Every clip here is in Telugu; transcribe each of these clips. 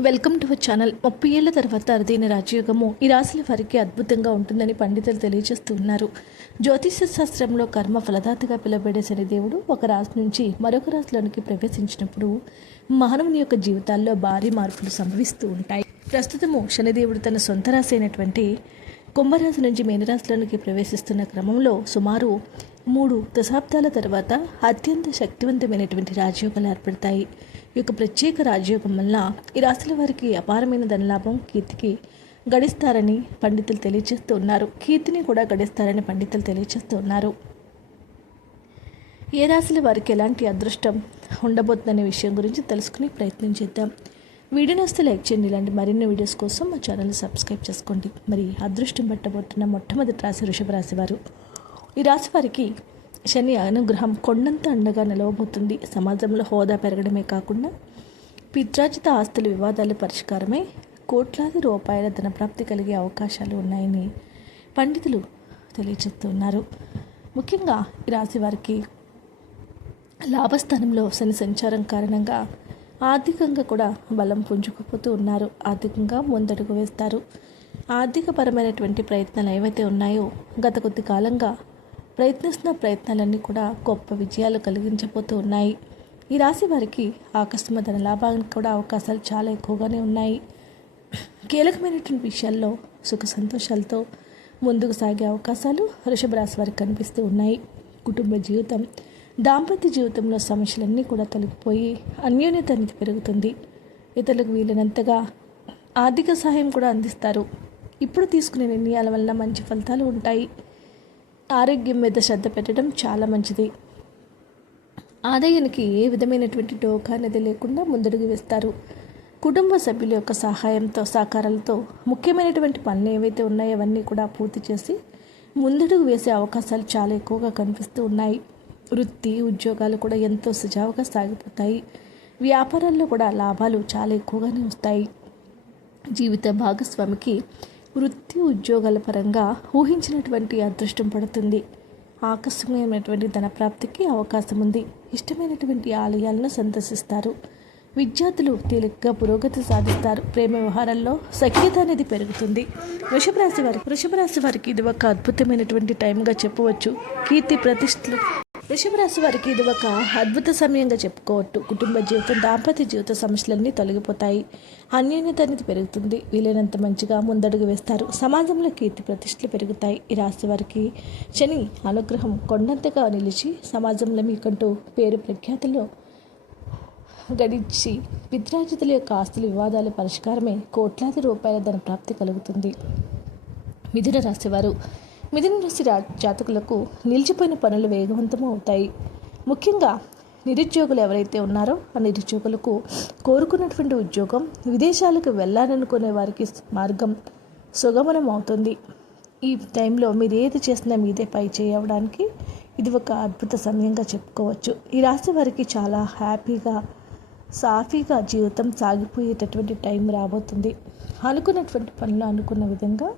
Welcome to our channel. 30 ఏళ్ల తర్వాత అరుదైన రాజయోగము ఈ రాశుల వారికి అద్భుతంగా ఉంటుందని పండితులు తెలియజేస్తూ ఉన్నారు. జ్యోతిష శాస్త్రంలో కర్మ ఫలదాతగా పిలువబడే శనిదేవుడు ఒక రాశి నుంచి మరొక రాశిలోనికి ప్రవేశించినప్పుడు మానవుని యొక్క జీవితాల్లో భారీ మార్పులు సంభవిస్తూ ఉంటాయి. ప్రస్తుతము శనిదేవుడు తన సొంత రాశి అయినటువంటి కుంభరాశి నుంచి మీనరాశిలోనికి ప్రవేశిస్తున్న క్రమంలో సుమారు 3 దశాబ్దాల తర్వాత అత్యంత శక్తివంతమైనటువంటి రాజయోగాలు ఏర్పడతాయి. ఈ యొక్క ప్రత్యేక రాజయోగం వల్ల ఈ రాశుల వారికి అపారమైన ధనలాభం, కీర్తికి గడిస్తారని పండితులు తెలియజేస్తూ ఉన్నారు. కీర్తిని కూడా గడిస్తారని పండితులు తెలియజేస్తూ ఉన్నారు. ఏ రాశుల వారికి ఎలాంటి అదృష్టం ఉండబోతుందనే విషయం గురించి తెలుసుకుని ప్రయత్నం చేద్దాం. వీడియోని వస్తే లైక్ చేయండి. ఇలాంటి మరిన్ని వీడియోస్ కోసం మా ఛానల్ని సబ్స్క్రైబ్ చేసుకోండి. మరి అదృష్టం పట్టబోతున్న మొట్టమొదటి రాశి వృషభ రాశి వారు. ఈ రాశి వారికి శని అనుగ్రహం కొండంత అండగా నిలవబోతుంది. సమాజంలో హోదా పెరగడమే కాకుండా పిత్రార్జిత ఆస్తుల వివాదాలు పరిష్కారమై కోట్లాది రూపాయల ధనప్రాప్తి కలిగే అవకాశాలు ఉన్నాయని పండితులు తెలియజేస్తున్నారు. ముఖ్యంగా ఈ రాశి వారికి లాభస్థానంలో శని సంచారం కారణంగా ఆర్థికంగా కూడా బలం పుంజుకుపోతూ ఉన్నారు. ఆర్థికంగా ముందడుగు వేస్తారు. ఆర్థికపరమైనటువంటి ప్రయత్నాలు ఏవైతే ఉన్నాయో గత కొద్ది కాలంగా ప్రయత్నిస్తున్న ప్రయత్నాలన్నీ కూడా గొప్ప విజయాలు కలిగించబోతూ ఉన్నాయి. ఈ రాశి వారికి ఆకస్మిక ధన లాభానికి కూడా అవకాశాలు చాలా ఎక్కువగానే ఉన్నాయి. కీలకమైనటువంటి విషయాల్లో సుఖ సంతోషాలతో ముందుకు సాగే అవకాశాలు వృషభ రాశి వారికి కనిపిస్తూ ఉన్నాయి. కుటుంబ జీవితం, దాంపత్య జీవితంలో సమస్యలన్నీ కూడా తొలగిపోయి అన్యోన్యత అనేది పెరుగుతుంది. ఇతరులకు వీలైనంతగా ఆర్థిక సహాయం కూడా అందిస్తారు. ఇప్పుడు తీసుకునే నిర్ణయాల వల్ల మంచి ఫలితాలు ఉంటాయి. ఆరోగ్యం మీద శ్రద్ధ పెట్టడం చాలా మంచిది. ఆదాయానికి ఏ విధమైనటువంటి డోకా అనేది లేకుండా ముందడుగు వేస్తారు. కుటుంబ సభ్యుల యొక్క సహాయంతో సహకారాలతో ముఖ్యమైనటువంటి పనులు ఏవైతే ఉన్నాయో అవన్నీ కూడా పూర్తి చేసి ముందడుగు వేసే అవకాశాలు చాలా ఎక్కువగా కనిపిస్తూ ఉన్నాయి. వృత్తి ఉద్యోగాలు కూడా ఎంతో సజావుగా సాగిపోతాయి. వ్యాపారాల్లో కూడా లాభాలు చాలా ఎక్కువగానే వస్తాయి. జీవిత భాగస్వామికి వృత్తి ఉద్యోగాల పరంగా ఊహించినటువంటి అదృష్టం పడుతుంది. ఆకస్మికమైనటువంటి ధనప్రాప్తికి అవకాశం ఉంది. ఇష్టమైనటువంటి ఆలయాలను సందర్శిస్తారు. విద్యార్థులు తేలికగా పురోగతి సాధిస్తారు. ప్రేమ వ్యవహారాల్లో సఖ్యత అనేది పెరుగుతుంది. వృషభ రాశి వారికి ఇది ఒక అద్భుతమైనటువంటి టైంగా చెప్పవచ్చు. కీర్తి ప్రతిష్టలు వృషభ రాశి వారికి ఇది ఒక అద్భుత సమయంగా చెప్పుకోవచ్చు. కుటుంబ జీవితం, దాంపత్య జీవిత సమస్యలన్నీ తొలగిపోతాయి. అన్యోన్యత అనేది పెరుగుతుంది. వీలైనంత మంచిగా ముందడుగు వేస్తారు. సమాజంలో కీర్తి ప్రతిష్టలు పెరుగుతాయి. ఈ రాశి వారికి శని అనుగ్రహం కొండంతగా నిలిచి సమాజంలో మీకంటూ పేరు ప్రఖ్యాతులు గడించి పిత్రార్జితుల యొక్క ఆస్తుల వివాదాల పరిష్కారమే కోట్లాది రూపాయల ధన ప్రాప్తి కలుగుతుంది. మిథున రాశివారు. మిథున రాశి జాతకులకు నిలిచిపోయిన పనులు వేగవంతం అవుతాయి. ముఖ్యంగా నిరుద్యోగులు ఎవరైతే ఉన్నారో ఆ నిరుద్యోగులకు కోరుకున్నటువంటి ఉద్యోగం, విదేశాలకు వెళ్ళాలనుకునే వారికి మార్గం సుగమనం అవుతుంది. ఈ టైంలో మీరు ఏది చేసినా మీదే పై చేయడానికి ఇది ఒక అద్భుత సమయంగా చెప్పుకోవచ్చు. ఈ రాశి వారికి చాలా హ్యాపీగా సాఫీగా జీవితం సాగిపోయేటటువంటి టైం రాబోతుంది. అనుకున్నటువంటి పనులు అనుకున్న విధంగా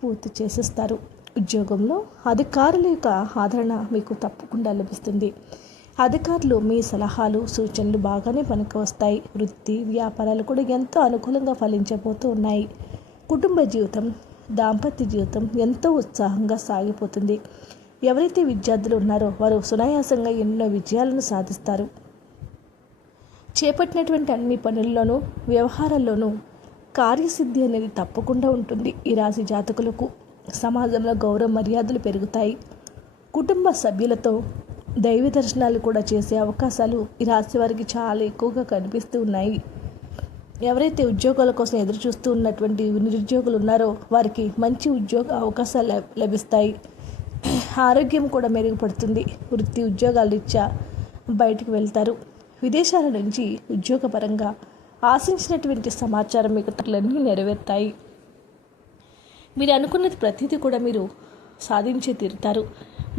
పూర్తి చేసేస్తారు. ఉద్యోగంలో అధికారుల యొక్క ఆదరణ మీకు తప్పకుండా లభిస్తుంది. అధికారులు మీ సలహాలు సూచనలు బాగానే పనికి వస్తాయి. వృత్తి వ్యాపారాలు కూడా ఎంతో అనుకూలంగా ఫలించబోతూ ఉన్నాయి. కుటుంబ జీవితం, దాంపత్య జీవితం ఎంతో ఉత్సాహంగా సాగిపోతుంది. ఎవరైతే విద్యార్థులు ఉన్నారో వారు సునాయాసంగా ఎన్నో విజయాలను సాధిస్తారు. చేపట్టినటువంటి అన్ని పనుల్లోనూ వ్యవహారాల్లోనూ కార్యసిద్ధి అనేది తప్పకుండా ఉంటుంది. ఈ రాశి జాతకులకు సమాజంలో గౌరవ మర్యాదలు పెరుగుతాయి. కుటుంబ సభ్యులతో దైవ దర్శనాలు కూడా చేసే అవకాశాలు ఈ రాశి వారికి చాలా ఎక్కువగా కనిపిస్తూ ఉన్నాయి. ఎవరైతే ఉద్యోగాల కోసం ఎదురు చూస్తూ ఉన్నటువంటి నిరుద్యోగులు ఉన్నారో వారికి మంచి ఉద్యోగ అవకాశాలు లభిస్తాయి. ఆరోగ్యం కూడా మెరుగుపడుతుంది. వృత్తి ఉద్యోగాల రీత్యా బయటకు వెళ్తారు. విదేశాల నుంచి ఉద్యోగపరంగా ఆశించినటువంటి సమాచారం మిగతాలన్నీ నెరవేరుతాయి. మీరు అనుకున్నది ప్రతిదీ కూడా మీరు సాధించే తీరుతారు.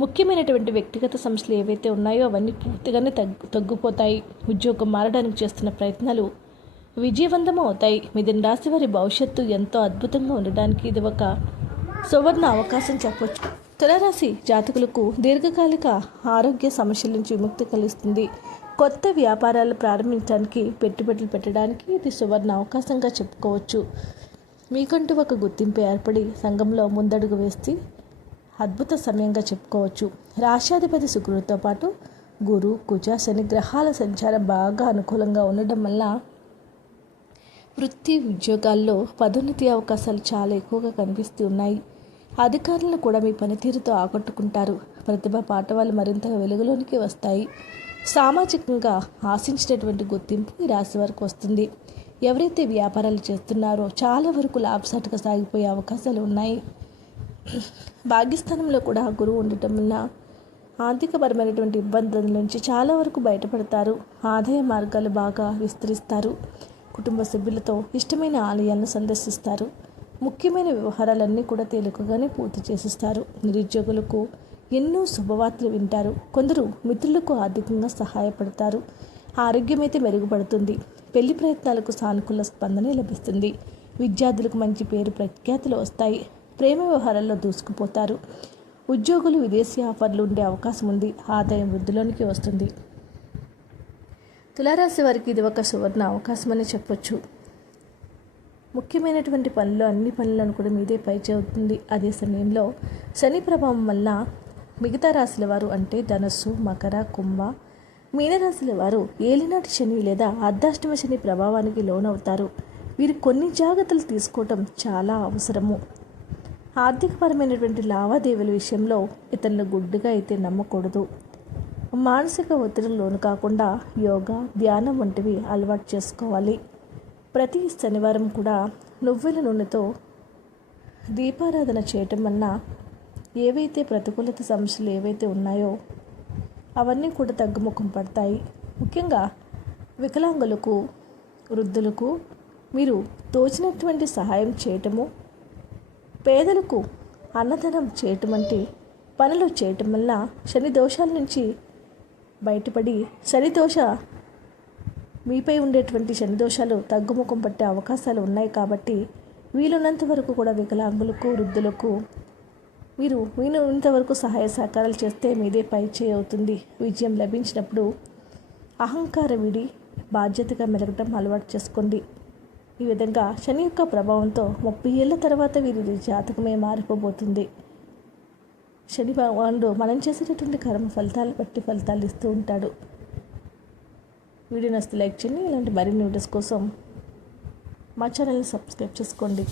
ముఖ్యమైనటువంటి వ్యక్తిగత సమస్యలు ఏవైతే ఉన్నాయో అవన్నీ పూర్తిగానే తగ్గిపోతాయి. ఉద్యోగం మారడానికి చేస్తున్న ప్రయత్నాలు విజయవంతం అవుతాయి. మిథున రాశి వారి భవిష్యత్తు ఎంతో అద్భుతంగా ఉండడానికి ఇది ఒక సువర్ణ అవకాశం చెప్పవచ్చు. తులారాశి జాతకులకు దీర్ఘకాలిక ఆరోగ్య సమస్యల నుంచి విముక్తి కలిగిస్తుంది. కొత్త వ్యాపారాలు ప్రారంభించడానికి, పెట్టుబడులు పెట్టడానికి ఇది సువర్ణ అవకాశంగా చెప్పుకోవచ్చు. మీకంటూ ఒక గుర్తింపు ఏర్పడి సంఘంలో ముందడుగు వేస్తే అద్భుత సమయంగా చెప్పుకోవచ్చు. రాశ్యాధిపతి శుక్రుడితో పాటు గురు, కుజ, శని గ్రహాల సంచారం బాగా అనుకూలంగా ఉండడం వల్ల వృత్తి ఉద్యోగాల్లో పదోన్నతి అవకాశాలు చాలా ఎక్కువగా కనిపిస్తూ ఉన్నాయి. అధికారులను కూడా మీ పనితీరుతో ఆకట్టుకుంటారు. ప్రతిభ పాఠవాలు మరింతగా వెలుగులోనికి వస్తాయి. సామాజికంగా ఆశించినటువంటి గుర్తింపు ఈ రాశి వారికి వస్తుంది. ఎవరైతే వ్యాపారాలు చేస్తున్నారో చాలా వరకు లాభసాటిగా సాగిపోయే అవకాశాలు ఉన్నాయి. భాగ్యస్థానంలో కూడా గురువు ఉండటం వల్ల ఆర్థికపరమైనటువంటి ఇబ్బందుల నుంచి చాలా వరకు బయటపడతారు. ఆదాయ మార్గాలు బాగా విస్తరిస్తారు. కుటుంబ సభ్యులతో ఇష్టమైన ఆలయాలను సందర్శిస్తారు. ముఖ్యమైన వ్యవహారాలన్నీ కూడా తేలికగానే పూర్తి చేసిస్తారు. నిరుద్యోగులకు ఎన్నో శుభవార్తలు వింటారు. కొందరు మిత్రులకు ఆర్థికంగా సహాయపడతారు. ఆరోగ్యం అయితే మెరుగుపడుతుంది. పెళ్లి ప్రయత్నాలకు సానుకూల స్పందన లభిస్తుంది. విద్యార్థులకు మంచి పేరు ప్రఖ్యాతులు వస్తాయి. ప్రేమ వ్యవహారాల్లో దూసుకుపోతారు. ఉద్యోగులు విదేశీ ఆఫర్లు ఉండే అవకాశం ఉంది. ఆదాయం వృద్ధిలోనికి వస్తుంది. తులారాశి వారికి ఇది ఒక సువర్ణ అవకాశం అని చెప్పొచ్చు. ముఖ్యమైనటువంటి పనులు, అన్ని పనులను కూడా మీదే పై అవుతుంది. అదే సమయంలో శని ప్రభావం వల్ల మిగతా రాశుల వారు అంటే ధనస్సు, మకర, కుంభ, మీనరాశుల వారు ఏలినాటి శని లేదా అర్ధాష్టమ శని ప్రభావానికి లోనవుతారు. వీరు కొన్ని జాగ్రత్తలు తీసుకోవటం చాలా అవసరము. ఆర్థికపరమైనటువంటి లావాదేవీల విషయంలో ఇతరులను గుడ్డిగా అయితే నమ్మకూడదు. మానసిక ఒత్తిడికి లోను కాకుండా యోగా, ధ్యానం వంటివి అలవాటు చేసుకోవాలి. ప్రతి శనివారం కూడా నువ్వుల నూనెతో దీపారాధన చేయటం వలన ఏవైతే ప్రతికూలత సమస్యలు ఏవైతే ఉన్నాయో అవన్నీ కూడా తగ్గుముఖం పడతాయి. ముఖ్యంగా వికలాంగులకు, వృద్ధులకు మీరు తోచినటువంటి సహాయం చేయటము, పేదలకు అన్నదానం చేయటం వంటి పనులు చేయటం వల్ల శని దోషాల నుంచి బయటపడి మీపై ఉండేటువంటి శని దోషాలు తగ్గుముఖం పట్టే అవకాశాలు ఉన్నాయి. కాబట్టి వీలున్నంత వరకు కూడా వికలాంగులకు, వృద్ధులకు మీరు వీలున్నంతవరకు సహాయ సహకారాలు చేస్తే మీదే పై చేయి అవుతుంది. విజయం లభించినప్పుడు అహంకారం విడి బాధ్యతగా మెలగటం అలవాటు చేసుకోండి. ఈ విధంగా శని యొక్క ప్రభావంతో 30 ఏళ్ల తర్వాత వీరి జాతకమే మారిపోబోతుంది. శని భగవానుడు మనం చేసేటటువంటి కర్మ ఫలితాలు బట్టి ఫలితాలు ఇస్తూ ఉంటాడు. వీడియో నచ్చితే లైక్ చేయండి. ఇలాంటి మరిన్ని వీడియోస్ కోసం మా ఛానల్ని సబ్స్క్రైబ్ చేసుకోండి.